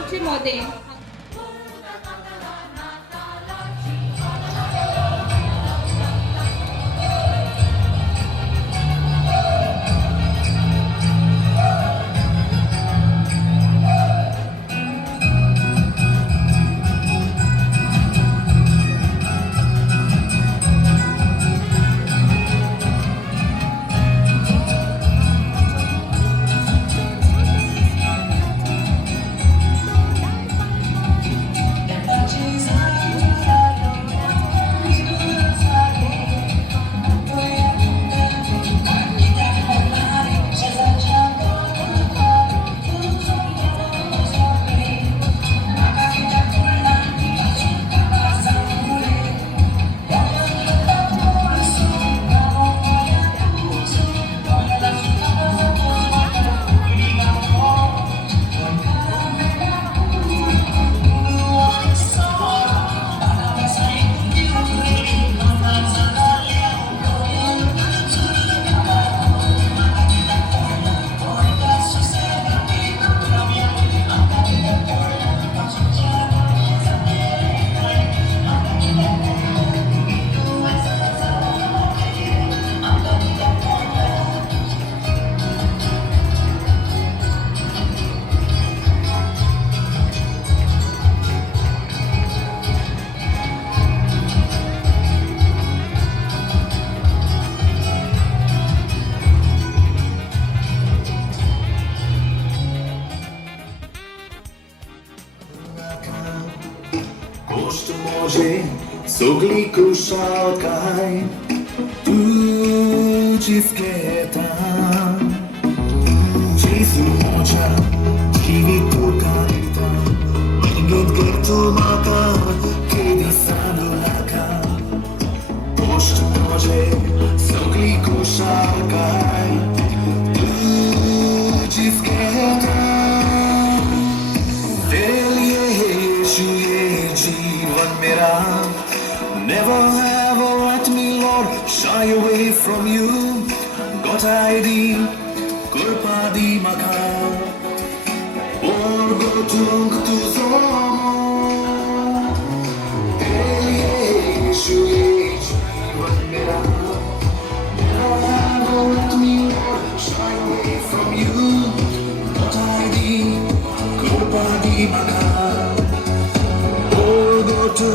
countryमध्ये गोष्ट मोजे सगळी कुशाल काय तुझीच घेता जेसू मोजा जिवीत तुका इंगीत घेतो म्हाका केदी सांगू नाका गोष्ट मोजे सगळी कुशाल काय तुझीच घेता Never ever let me, Lord, shy away from you. God ID, Kurpadi Maka, or go to Zon. Never ever let me, Lord, shy away from you. God ID, Kurpadi Maka. To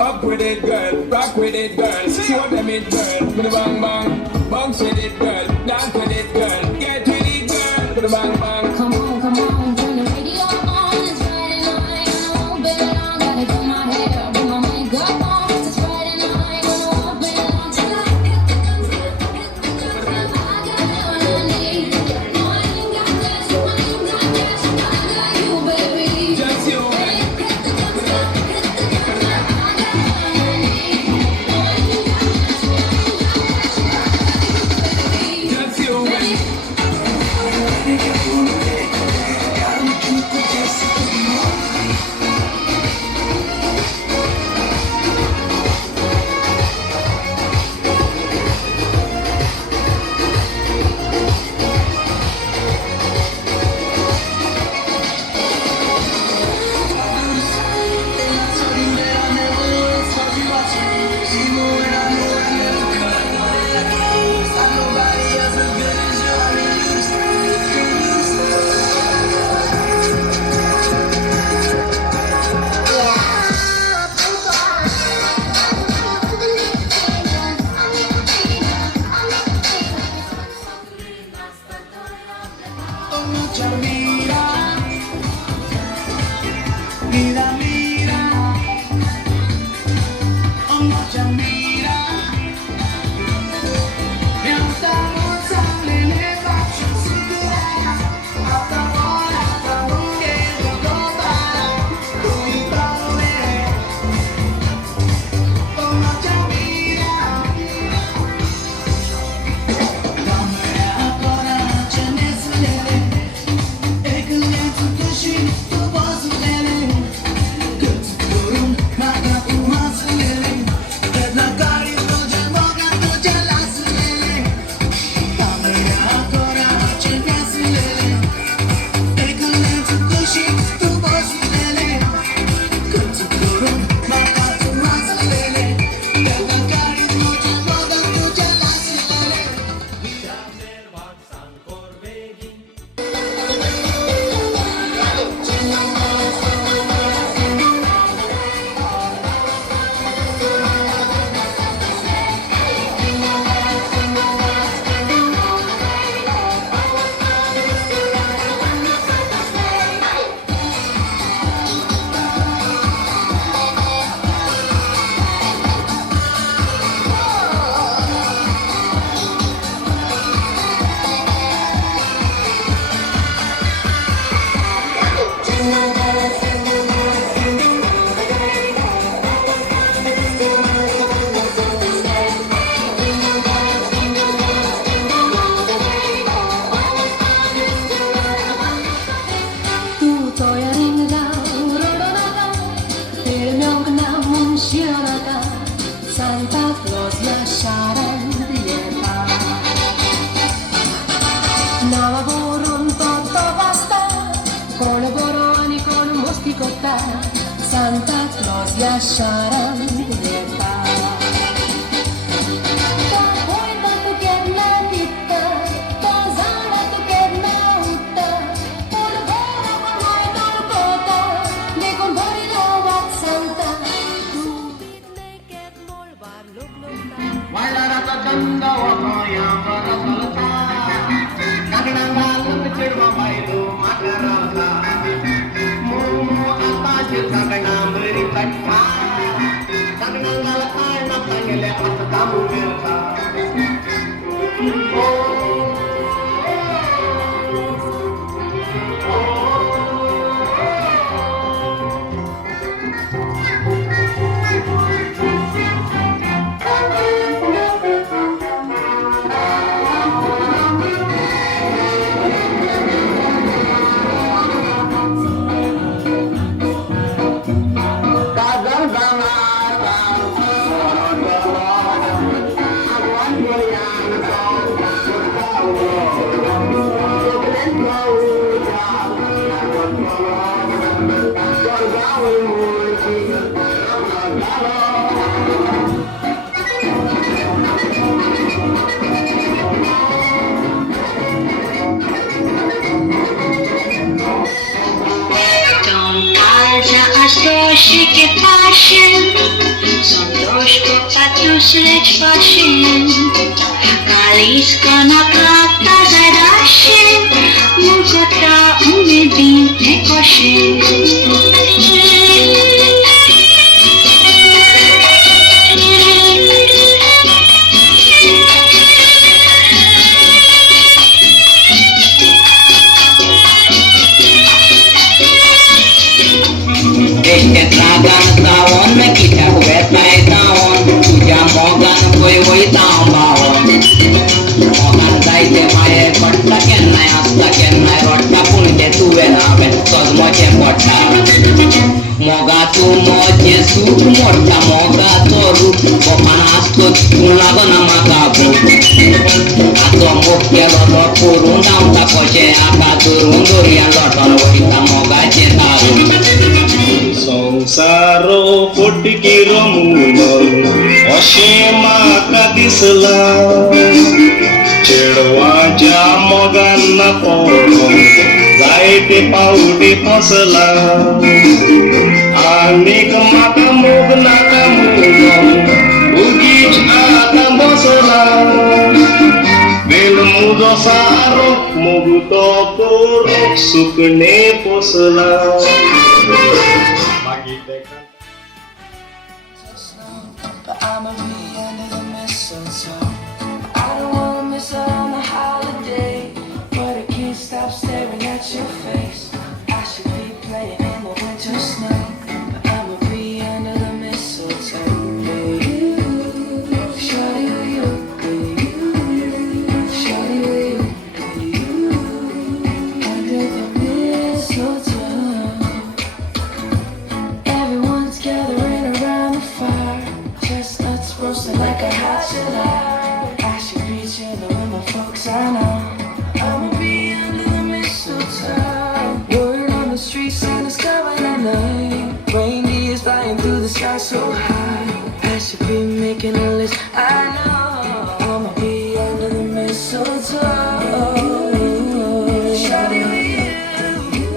Up with it, girl. Rock with it, girl. Show them it, girl. With the bang bang. Bounce with it, girl. Dance with it, girl. Get with it, girl. With the bang bang. Come on, turn the radio on. It's Friday night, and I won't be long. Gotta do my hair, put my makeup on. It's Friday night, and I won't be long. Tonight, hit the guns, I got what I need. No, I ain't got cash, I ain't got cash. I got you, baby. Just you, man. Hit the guns, I got what I need. No, I ain't got cash, I ain't got cash. I got you, baby. Just you, man. 사람들까 보인다 또 깼나 빛다 또 살아 또 깼나 웃다 오늘 보라고 너의 돌보다 내 건 버리러 왔상다 Walarata chanda wakaya parasalta Kagnanga lumichirva bailu makarata Mumu atashil kagna meri katta Kagnanga lakana tangele atadamu mirta Szybkie passion, są troszkę patrząc lecz passion. Kaliska na klapta zadasie, muzata umybinte kosie. Este tragan tawon, kita kuwet na tawon, tuja mogan koi koi tawon. Mogan daite mae kotta kennai asta kennai rotta punite tuve nave, tos moche kotta. Moga tu moche sut morta moga toru, kopanasto tulago na magabu. Ato mukya lolo kurunda unta koche akaturundurian loton woita moga chetaru. संसारो फुटकीरो मुलो अशेमाका दिसला चेडवाच्या मोगांना पळोवन जायते पावटी फसला आनीक म्हाका मोग नाका म्हणून उगीच आतां बसला बेल मुजो सारो मोग तो पोरो सुकणे पोसला But I'ma be under the mistletoe. I don't wanna miss out on the holiday, but I can't stop staring at your face. I should be playing in the winter snow, but I'ma be under the mistletoe. Hey, shawty, will you? Hey, shawty, will you? Under the mistletoe, everyone's gathering around the fire. Chestnuts roasting like a hot July. I should be chilling with my folks, I know. I'ma be under the mistletoe. Word on the street, Santa's coming at night. Reindeer's flying through the sky so high. I should be making a list, I know. I'ma be under the mistletoe. Shawty with you,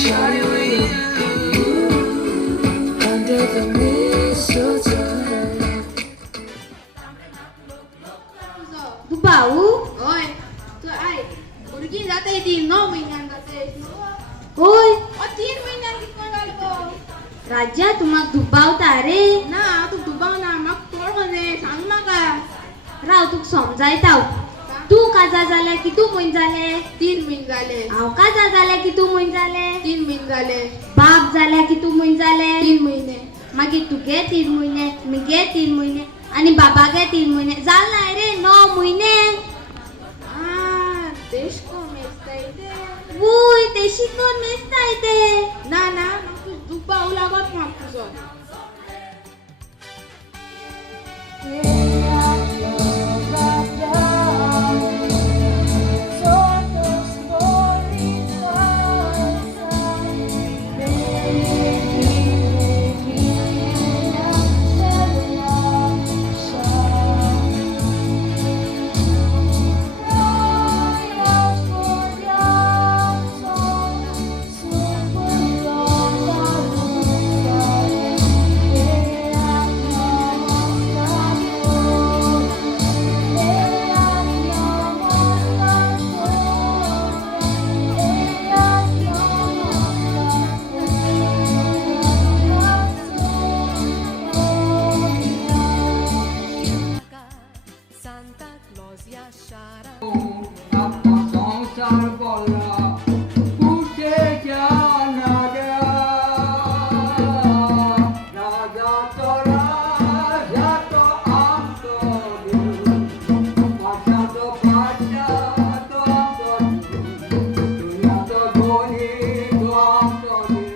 shawty with you, under the mistletoe. भाऊ होय तू आई भुरगीं जाता ती 9 महिन्यान जाते होय 3 महिन्यान कितको घालबो राज्या तुमाक दुबावता रे ना तू दुबावना म्हाक तोड मने सांग म्हाका राव तुक समजायता तू काजा जाल्या की तू मोइन जाले 3 महिने जाले हांव काजा जाल्या की तू मोइन जाले 3 महिने जाले बाप जाल्या की तू मोइन जाले 3 महिने मागीर तुगे 3 महिने मिगे 3 महिने आणि बाबागे 3 महिने जालाय रे 9 महिने देश को मेस्ताय ते वूय देशी कोण मेस्ताय ते ना ना तू दुबाव लागत म्हाक तुजो Apa সংসার বলা উঠে জানাগা রাজা তোরা যত আমতরি পাশা তো দুনিয়া তো গনি তো আমতরি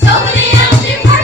Sogli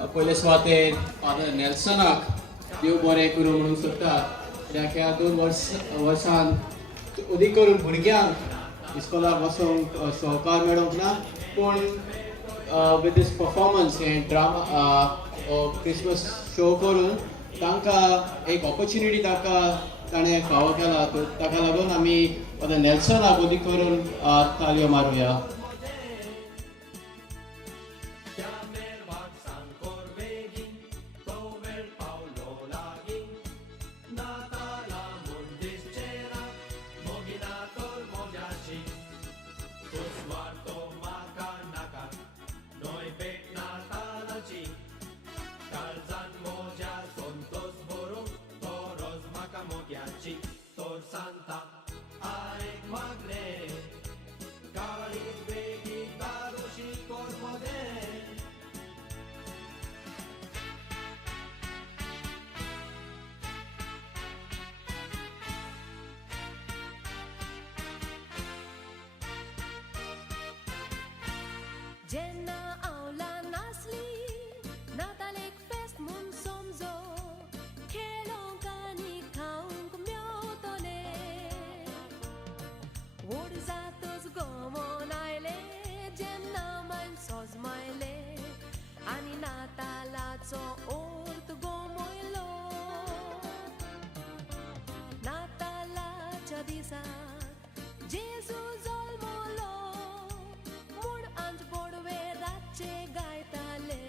पयले सुवातेर फादर नेल्सनाक देव बरें करूं म्हणूंक सोदता कित्याक ह्या 2 वर्सान अदीक करून भुरग्यांक इस्कोलाक वचोंक सहकार मेळोंक ना पूण विथ दीस परफॉर्मन्स हें ड्रामा क्रिसमस शो करून तांकां एक ऑपॉर्च्युनिटी ताणें फावो केला ताका लागून आमी फादर नेल्सनाक अदीक करून ताळयो मारुया. जेन्ना हांव ल्हान आसली नाताल एक फेस्त म्हूण समजो खेळोंक आनी खावंक मेवतले व्हड जातच गमोन आयले जेन्ना मायन सोजमायले आनी नातालाचो ओर्त गोमयलो नातालाच्या दिसाक जेजू जल्मलो म्हूण आमचे पडवे रातचे गायताले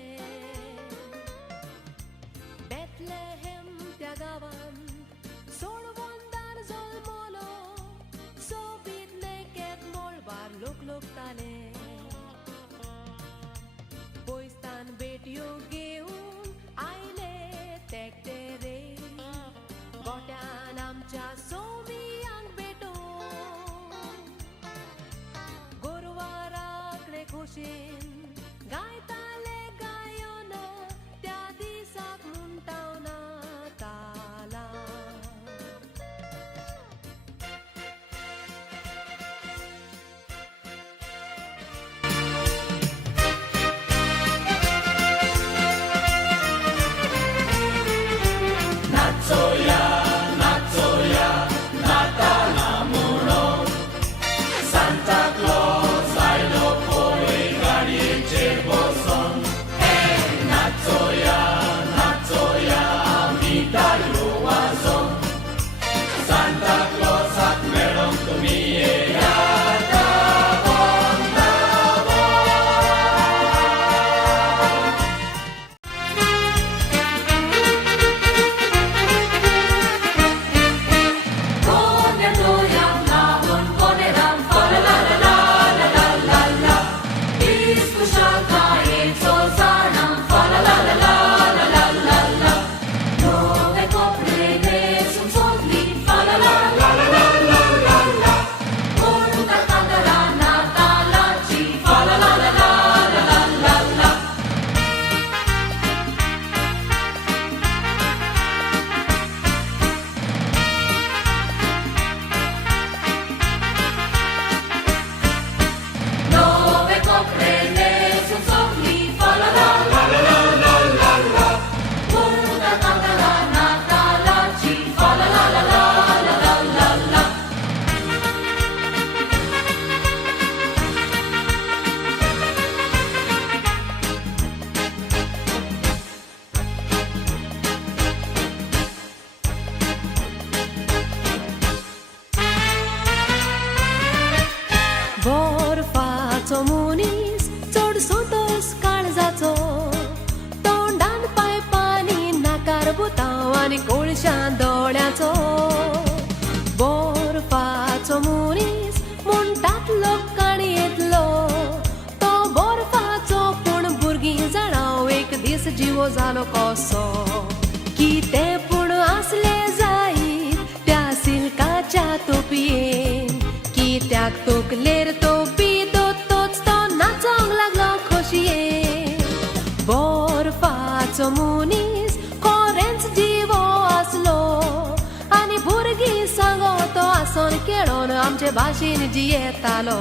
बेथलेहेम त्या गांवांत सोडवंदार जल्मलो सोबीत नेकेत मोळबार लोक लोकताले पोयस्तान बेटयो घेवन आयले तेकटे रे गोट्यान आमच्या सोमियांक भेटोवन गोरवाराकडे खोशेन गायताले गायन त्या दिसाक म्हणटावना ताला बोरफाचो मुनीस चड सोंतोस काळजाचो तोंडान पायपांनी नाकार बुतांव आनी कोळशान दोळ्याचो बोरफाचो मुनीस म्हणटात लोक काणयेंतलो तो बोरफाचो पूण भुरगीं जाणां एक दीस जिवो जालो कसो कितें पूण आसले जायत त्या सिल्काच्या तोपयेन कित्याक तोकलेर तोपी दोतोच तो नाचोंक लागलो खोशयेन बोरफाचो मुनीस खरेंच जिवो आसलो आनी भुरगीं सांगो तो आसोन खेळोन आमचे भाशेन जियेतालो